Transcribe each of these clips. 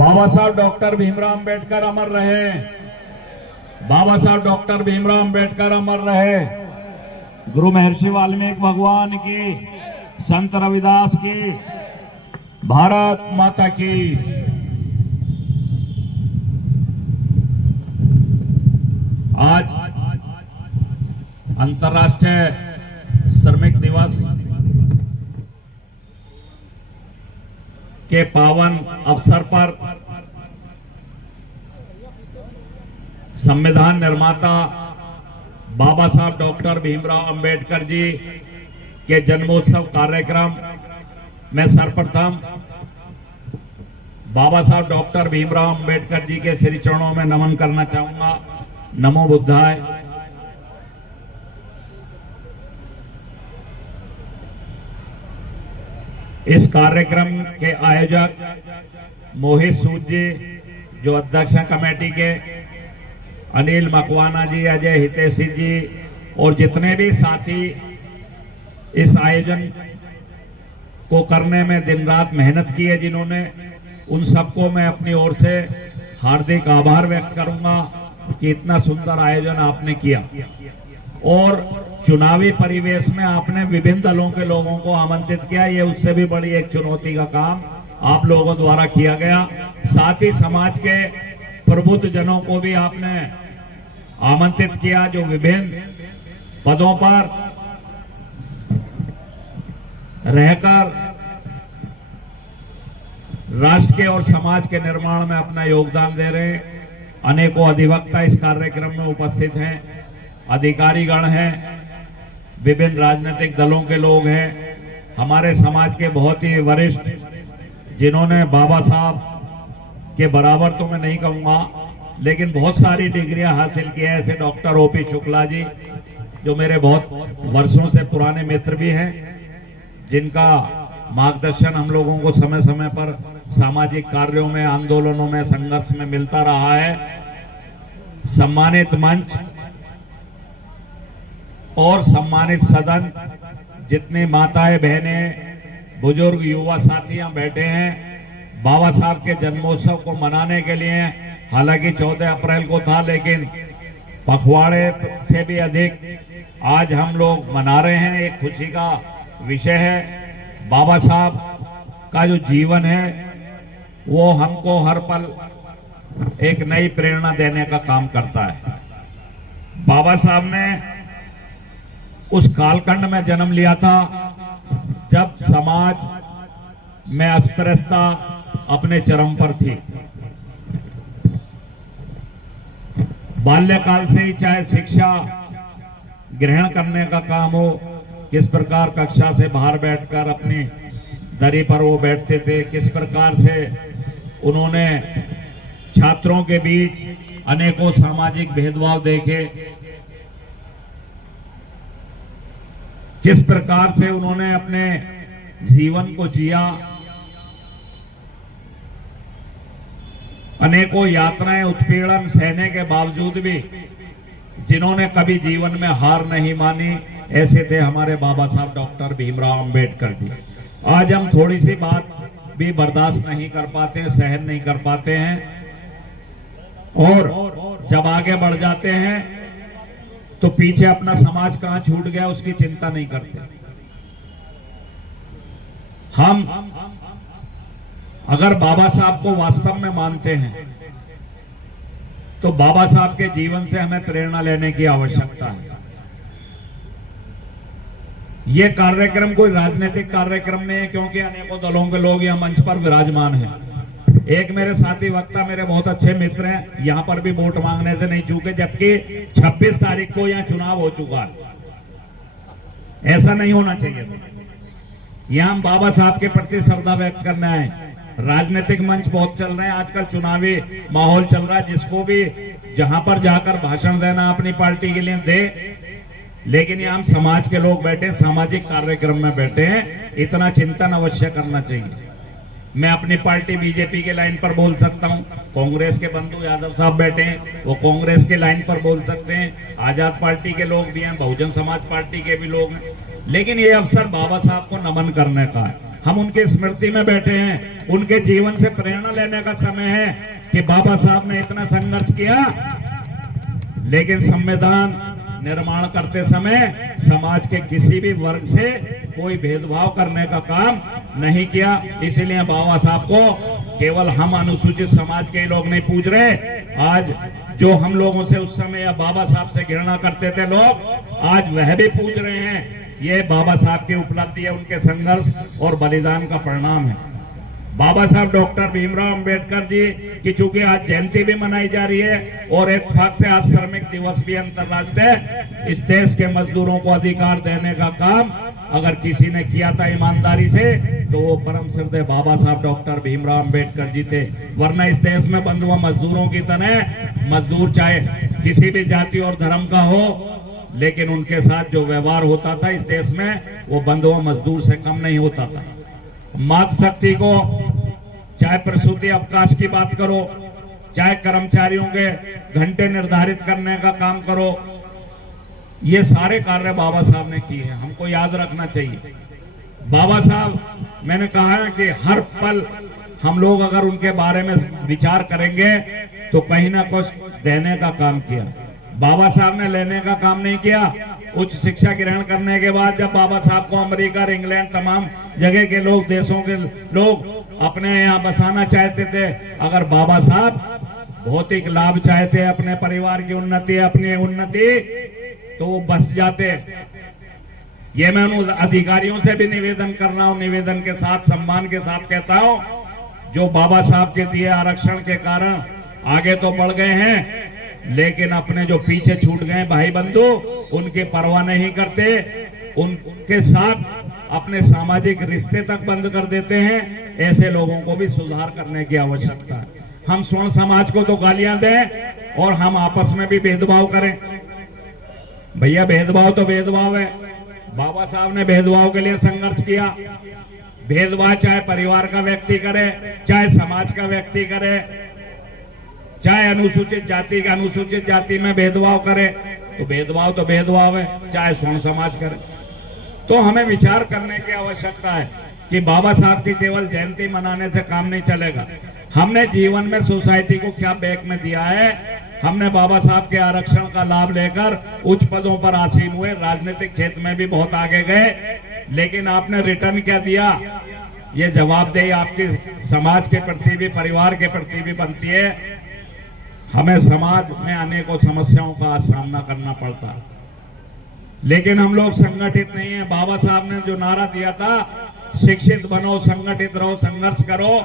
बाबा साहब डॉक्टर भीमराव अंबेडकर अमर रहे। बाबा साहब डॉक्टर भीमराव अंबेडकर अमर रहे। गुरु महर्षि वाल्मीकि भगवान की, संत रविदास की, भारत माता की। आज अंतर्राष्ट्रीय श्रमिक दिवस के पावन अवसर पर संविधान निर्माता बाबा साहब डॉक्टर भीमराव अंबेडकर जी के जन्मोत्सव कार्यक्रम में सर्वप्रथम बाबा साहब डॉक्टर भीमराव अंबेडकर जी के श्री चरणों में नमन करना चाहूंगा। नमो बुद्धाय। इस कार्यक्रम के आयोजक मोहित सूद जी, जो अध्यक्ष हैं कमेटी के, अनिल मकवाना जी, अजय हितेशी जी और जितने भी साथी इस आयोजन को करने में दिन रात मेहनत की है जिन्होंने, उन सबको मैं अपनी ओर से हार्दिक आभार व्यक्त करूंगा कि इतना सुंदर आयोजन आपने किया और चुनावी परिवेश में आपने विभिन्न दलों के लोगों को आमंत्रित किया। ये उससे भी बड़ी एक चुनौती का काम आप लोगों द्वारा किया गया। साथ ही समाज के प्रबुद्ध जनों को भी आपने आमंत्रित किया जो विभिन्न पदों पर रहकर राष्ट्र के और समाज के निर्माण में अपना योगदान दे रहे हैं। अनेकों अधिवक्ता इस कार्यक्रम में उपस्थित हैं, अधिकारीगण हैं, विभिन्न राजनीतिक दलों के लोग हैं, हमारे समाज के बहुत ही वरिष्ठ जिन्होंने बाबा साहब के बराबर तो मैं नहीं कहूंगा लेकिन बहुत सारी डिग्रियां हासिल की हैं, ऐसे डॉक्टर ओपी शुक्ला जी जो मेरे बहुत वर्षों से पुराने मित्र भी हैं, जिनका मार्गदर्शन हम लोगों को समय समय पर सामाजिक कार्यों में, आंदोलनों में, संघर्ष में मिलता रहा है। सम्मानित मंच और सम्मानित सदन, जितने माताएं, बहनें, बुजुर्ग, युवा साथियां बैठे हैं बाबा साहब के जन्मोत्सव को मनाने के लिए। हालांकि 14 अप्रैल को था लेकिन पखवाड़े से भी अधिक आज हम लोग मना रहे हैं। एक खुशी का विषय है। बाबा साहब का जो जीवन है वो हमको हर पल एक नई प्रेरणा देने का काम करता है। बाबा साहब ने उस कालखंड में जन्म लिया था जब समाज में अस्पृश्यता अपने चरम पर थी। बाल्यकाल से ही चाहे शिक्षा ग्रहण करने का काम हो, किस प्रकार कक्षा से बाहर बैठकर अपनी दरी पर वो बैठते थे, किस प्रकार से उन्होंने छात्रों के बीच अनेकों सामाजिक भेदभाव देखे, किस प्रकार से उन्होंने अपने जीवन को जिया, अनेकों यातनाएं, उत्पीड़न सहने के बावजूद भी जिन्होंने कभी जीवन में हार नहीं मानी, ऐसे थे हमारे बाबा साहब डॉक्टर भीमराव अंबेडकर जी। आज हम थोड़ी सी बात भी बर्दाश्त नहीं कर पाते हैं, सहन नहीं कर पाते हैं और जब आगे बढ़ जाते हैं तो पीछे अपना समाज कहां छूट गया उसकी चिंता नहीं करते। हम अगर बाबा साहब को वास्तव में मानते हैं तो बाबा साहब के जीवन से हमें प्रेरणा लेने की आवश्यकता है। यह कार्यक्रम कोई राजनीतिक कार्यक्रम नहीं है क्योंकि अनेकों दलों के लोग यहां मंच पर विराजमान हैं। एक मेरे साथी वक्ता, मेरे बहुत अच्छे मित्र हैं, यहां पर भी वोट मांगने से नहीं चूके, जबकि 26 तारीख को यहां चुनाव हो चुका है। ऐसा नहीं होना चाहिए था। यहां हम बाबा साहब के प्रति श्रद्धा व्यक्त करने आए। राजनीतिक मंच बहुत चल रहे हैं आजकल, चुनावी माहौल चल रहा है, जिसको भी जहां पर जाकर भाषण देना अपनी पार्टी के लिए दे, लेकिन यहाँ हम समाज के लोग बैठे, सामाजिक कार्यक्रम में बैठे हैं, इतना चिंतन अवश्य करना चाहिए। मैं अपनी पार्टी बीजेपी के लाइन पर बोल सकता हूं, कांग्रेस के बंधु यादव साहब बैठे हैं, वो कांग्रेस के लाइन पर बोल सकते हैं, आजाद पार्टी के लोग भी हैं, बहुजन समाज पार्टी के भी लोग हैं, लेकिन ये अवसर बाबा साहब को नमन करने का है। हम उनकी स्मृति में बैठे हैं, उनके जीवन से प्रेरणा लेने का समय है कि बाबा साहब ने इतना संघर्ष किया, लेकिन संविधान निर्माण करते समय समाज के किसी भी वर्ग से कोई भेदभाव करने का काम नहीं किया। इसलिए बाबा साहब को केवल हम अनुसूचित समाज के लोग नहीं पूज रहे, आज जो हम लोगों से उस समय बाबा साहब से घृणा करते थे लोग, आज वह भी पूज रहे हैं। ये बाबा साहब की उपलब्धि है, उनके संघर्ष और बलिदान का परिणाम है। बाबा साहब डॉक्टर भीमराव अंबेडकर जी की चूंकि आज जयंती भी मनाई जा रही है और इत्तेफाक से आज श्रमिक दिवस भी अंतर्राष्ट्रीय, इस देश के मजदूरों को अधिकार देने का काम अगर किसी ने किया था ईमानदारी से तो वो परम श्रद्धेय बाबा साहब डॉक्टर भीमराव अंबेडकर जी थे। वरना इस देश में बंधुआ मजदूरों की तरह मजदूर चाहे किसी भी जाति और धर्म का हो, लेकिन उनके साथ जो व्यवहार होता था इस देश में वो बंधुआ मजदूर से कम नहीं होता था। मातृशक्ति को चाहे प्रसूति अवकाश की बात करो, चाहे कर्मचारियों के घंटे निर्धारित करने का काम करो, ये सारे कार्य बाबा साहब ने किए हैं, हमको याद रखना चाहिए। बाबा साहब, मैंने कहा है कि हर पल हम लोग अगर उनके बारे में विचार करेंगे तो कहीं ना कुछ देने का काम किया। बाबा साहब ने लेने का काम नहीं किया। उच्च शिक्षा ग्रहण करने के बाद जब बाबा साहब को अमेरिका, इंग्लैंड, तमाम जगह के लोग, देशों के लोग अपने यहाँ बसाना चाहते थे, अगर बाबा साहब भौतिक लाभ चाहते, अपने परिवार की उन्नति, अपनी उन्नति, तो वो बस जाते। ये मैं उन अधिकारियों से भी निवेदन कर रहा हूं, निवेदन के साथ, सम्मान के साथ कहता हूं, जो बाबा साहब के दिए आरक्षण के कारण आगे तो बढ़ गए हैं, लेकिन अपने जो पीछे छूट गए भाई बंधु, उनकी परवाह नहीं करते, उनके साथ अपने सामाजिक रिश्ते तक बंद कर देते हैं। ऐसे लोगों को भी सुधार करने की आवश्यकता है। हम स्वर्ण समाज को तो गालियां दें और हम आपस में भी भेदभाव करें। भैया भेदभाव तो भेदभाव है। बाबा साहब ने भेदभाव के लिए संघर्ष किया। भेदभाव चाहे परिवार का व्यक्ति करे, चाहे समाज का व्यक्ति करे, चाहे अनुसूचित जाति में भेदभाव करे, तो भेदभाव है, चाहे स्वर्ण समाज करे। तो हमें विचार करने की आवश्यकता है कि बाबा साहब की केवल जयंती मनाने से काम नहीं चलेगा। हमने जीवन में सोसाइटी को क्या बैक में दिया है। हमने बाबा साहब के आरक्षण का लाभ लेकर उच्च पदों पर आसीन हुए, राजनीतिक क्षेत्र में भी बहुत आगे गए, लेकिन आपने रिटर्न क्या दिया? ये जवाबदेही आपकी समाज के प्रति भी, परिवार के प्रति भी बनती है। हमें समाज में अनेकों समस्याओं का सामना करना पड़ता, लेकिन हम लोग संगठित नहीं है। बाबा साहब ने जो नारा दिया था, शिक्षित बनो, संगठित रहो, संघर्ष करो,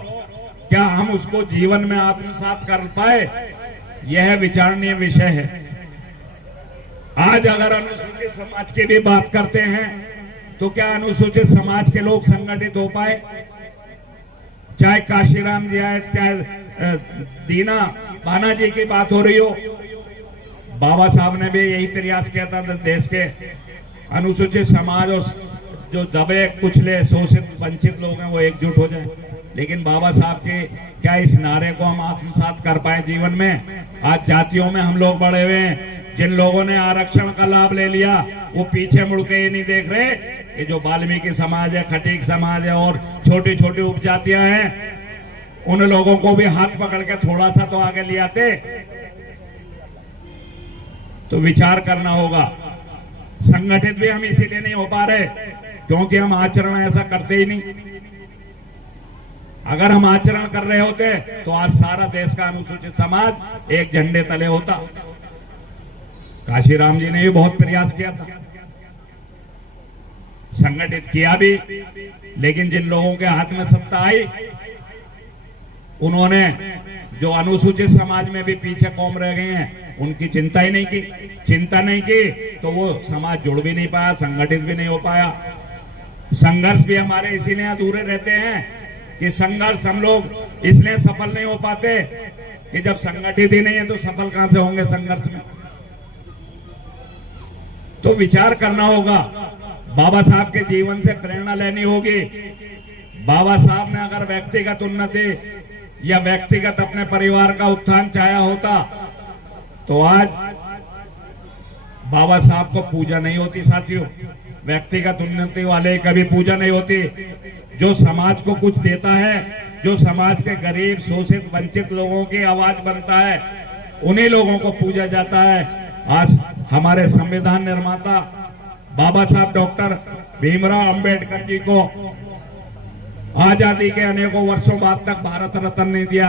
क्या हम उसको जीवन में आत्मसात कर पाए? यह विचारणीय विषय है। आज अगर अनुसूचित समाज की भी बात करते हैं तो क्या अनुसूचित समाज के लोग संगठित हो पाए? चाहे काशीराम जी आए, चाहे दीना बाना जी की बात हो रही हो, बाबा साहब ने भी यही प्रयास किया था, देश के अनुसूचित समाज और जो दबे, कुचले, शोषित, वंचित लोग हैं वो एकजुट हो जाएं। लेकिन बाबा साहब के क्या इस नारे को हम आत्मसात कर पाए जीवन में? आज जातियों में हम लोग बढ़े हुए हैं। जिन लोगों ने आरक्षण का लाभ ले लिया वो पीछे मुड़ के ये नहीं देख रहे, ये जो वाल्मीकि समाज है, खटीक समाज है और छोटी छोटी उपजातियां हैं, उन लोगों को भी हाथ पकड़ के थोड़ा सा तो आगे ले आते। तो विचार करना होगा। संगठित भी हम इसीलिए नहीं हो पा रहे क्योंकि हम आचरण ऐसा करते ही नहीं। अगर हम आचरण कर रहे होते तो आज सारा देश का अनुसूचित समाज एक झंडे तले होता। काशीराम जी ने भी बहुत प्रयास किया था, संगठित किया भी, लेकिन जिन लोगों के हाथ में सत्ता आई, उन्होंने जो अनुसूचित समाज में भी पीछे कौम रह गए हैं उनकी चिंता ही नहीं की। चिंता नहीं की तो वो समाज जुड़ भी नहीं पाया, संगठित भी नहीं हो पाया। संघर्ष भी हमारे इसीलिए अधूरे रहते हैं कि संघर्ष हम लोग इसलिए सफल नहीं हो पाते कि जब संगठित ही नहीं है तो सफल कहां से होंगे संघर्ष में? तो विचार करना होगा। बाबा साहब के जीवन से प्रेरणा लेनी होगी। बाबा साहब ने अगर व्यक्तिगत उन्नति या व्यक्तिगत अपने परिवार का उत्थान चाहा होता तो आज बाबा साहब को पूजा नहीं होती। साथियों, व्यक्तिगत उन्नति वाले कभी पूजा नहीं होती। जो समाज को कुछ देता है, जो समाज के गरीब शोषित वंचित लोगों की आवाज बनता है, उन्हीं लोगों को पूजा जाता है। आज हमारे संविधान निर्माता बाबा साहब डॉक्टर भीमराव अंबेडकर जी को आजादी के अनेकों वर्षों बाद तक भारत रत्न नहीं दिया।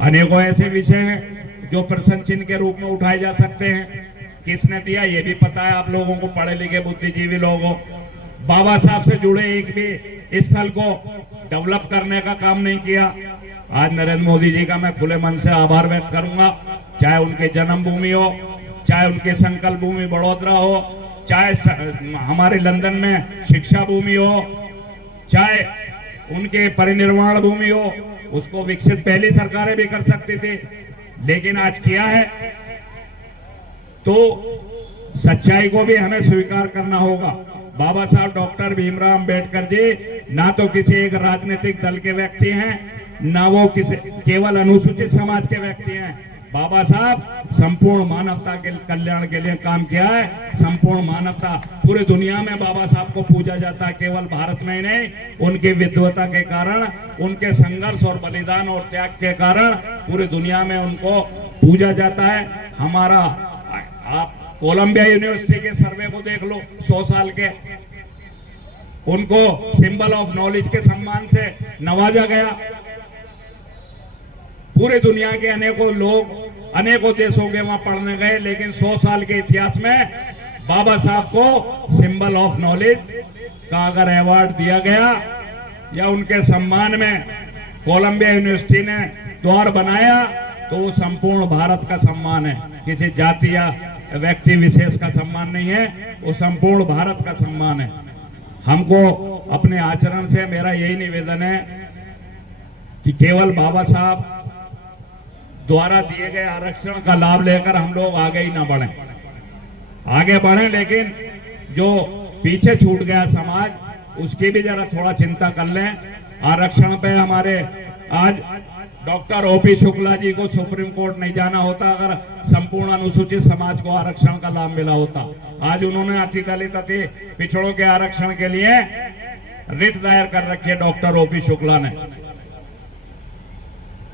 अनेकों ऐसे विषय हैं जो प्रश्न चिन्ह के रूप में उठाए जा सकते हैं। किसने दिया ये भी पता है आप लोगों को, पढ़े लिखे बुद्धिजीवी लोगों। बाबा साहब से जुड़े एक भी स्थल को डेवलप करने का काम नहीं किया। आज नरेंद्र मोदी जी का मैं खुले मन से आभार व्यक्त करूंगा, चाहे उनके जन्मभूमि हो, चाहे उनके संकल्प भूमि बड़ोदरा हो, चाहे हमारे लंदन में शिक्षा भूमि हो, चाहे उनके परिनिर्वाण भूमि हो। उसको विकसित पहली सरकारें भी कर सकती थी, लेकिन आज किया है। तो सच्चाई को भी हमें स्वीकार करना होगा। बाबा साहब डॉक्टर भीमराव अंबेडकर जी ना तो किसी एक राजनीतिक दल के व्यक्ति हैं, ना वो किसी केवल अनुसूचित समाज के व्यक्ति हैं। बाबा साहब संपूर्ण मानवता के कल्याण के लिए काम किया है। संपूर्ण मानवता, पूरी दुनिया में बाबा साहब को पूजा जाता है, केवल भारत में ही नहीं। उनकी विद्वता के कारण, उनके संघर्ष और बलिदान और त्याग के कारण पूरी दुनिया में उनको पूजा जाता है। हमारा आप कोलंबिया यूनिवर्सिटी के सर्वे को देख लो, 100 साल के, उनको सिंबल ऑफ नॉलेज के सम्मान से नवाजा गया। पूरे दुनिया के अनेकों लोग अनेकों देशों के वहां पढ़ने गए, लेकिन 100 साल के इतिहास में बाबा साहब को सिंबल ऑफ नॉलेज का अगर अवार्ड दिया गया या उनके सम्मान में कोलंबिया यूनिवर्सिटी ने द्वार बनाया, तो वो संपूर्ण भारत का सम्मान है, किसी जाति या व्यक्ति विशेष का सम्मान नहीं है, वो संपूर्ण भारत का सम्मान है। हमको अपने आचरण से मेरा यही निवेदन है कि केवल बाबा साहब द्वारा दिए गए आरक्षण का लाभ लेकर हम लोग आगे ही ना बढ़ें, आगे बढ़ें, लेकिन जो पीछे छूट गया समाज, उसकी भी जरा थोड़ा चिंता कर लें। आरक्षण पे हमारे आज डॉक्टर ओपी शुक्ला जी को सुप्रीम कोर्ट नहीं जाना होता अगर संपूर्ण अनुसूचित समाज को आरक्षण का लाभ मिला होता। आज उन्होंने अति दलित अति पिछड़ों के आरक्षण के लिए रिट दायर कर रखी है डॉक्टर ओपी शुक्ला ने।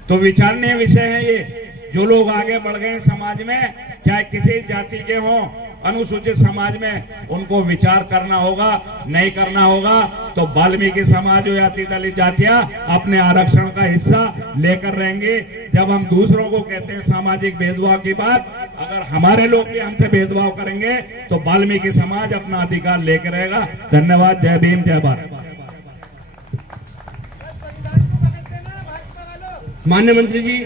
तो विचारनीय विषय है ये। जो लोग आगे बढ़ गए समाज में, चाहे किसी जाति के हों, अनुसूचित समाज में, उनको विचार करना होगा। नहीं करना होगा तो वाल्मीकि समाज हो या दलित जातियां अपने आरक्षण का हिस्सा लेकर रहेंगे। जब हम दूसरों को कहते हैं सामाजिक भेदभाव की बात, अगर हमारे लोग भी हमसे भेदभाव करेंगे तो वाल्मीकि समाज अपना अधिकार लेकर रहेगा। धन्यवाद। जय भीम, जय भारत। माननीय मंत्री जी,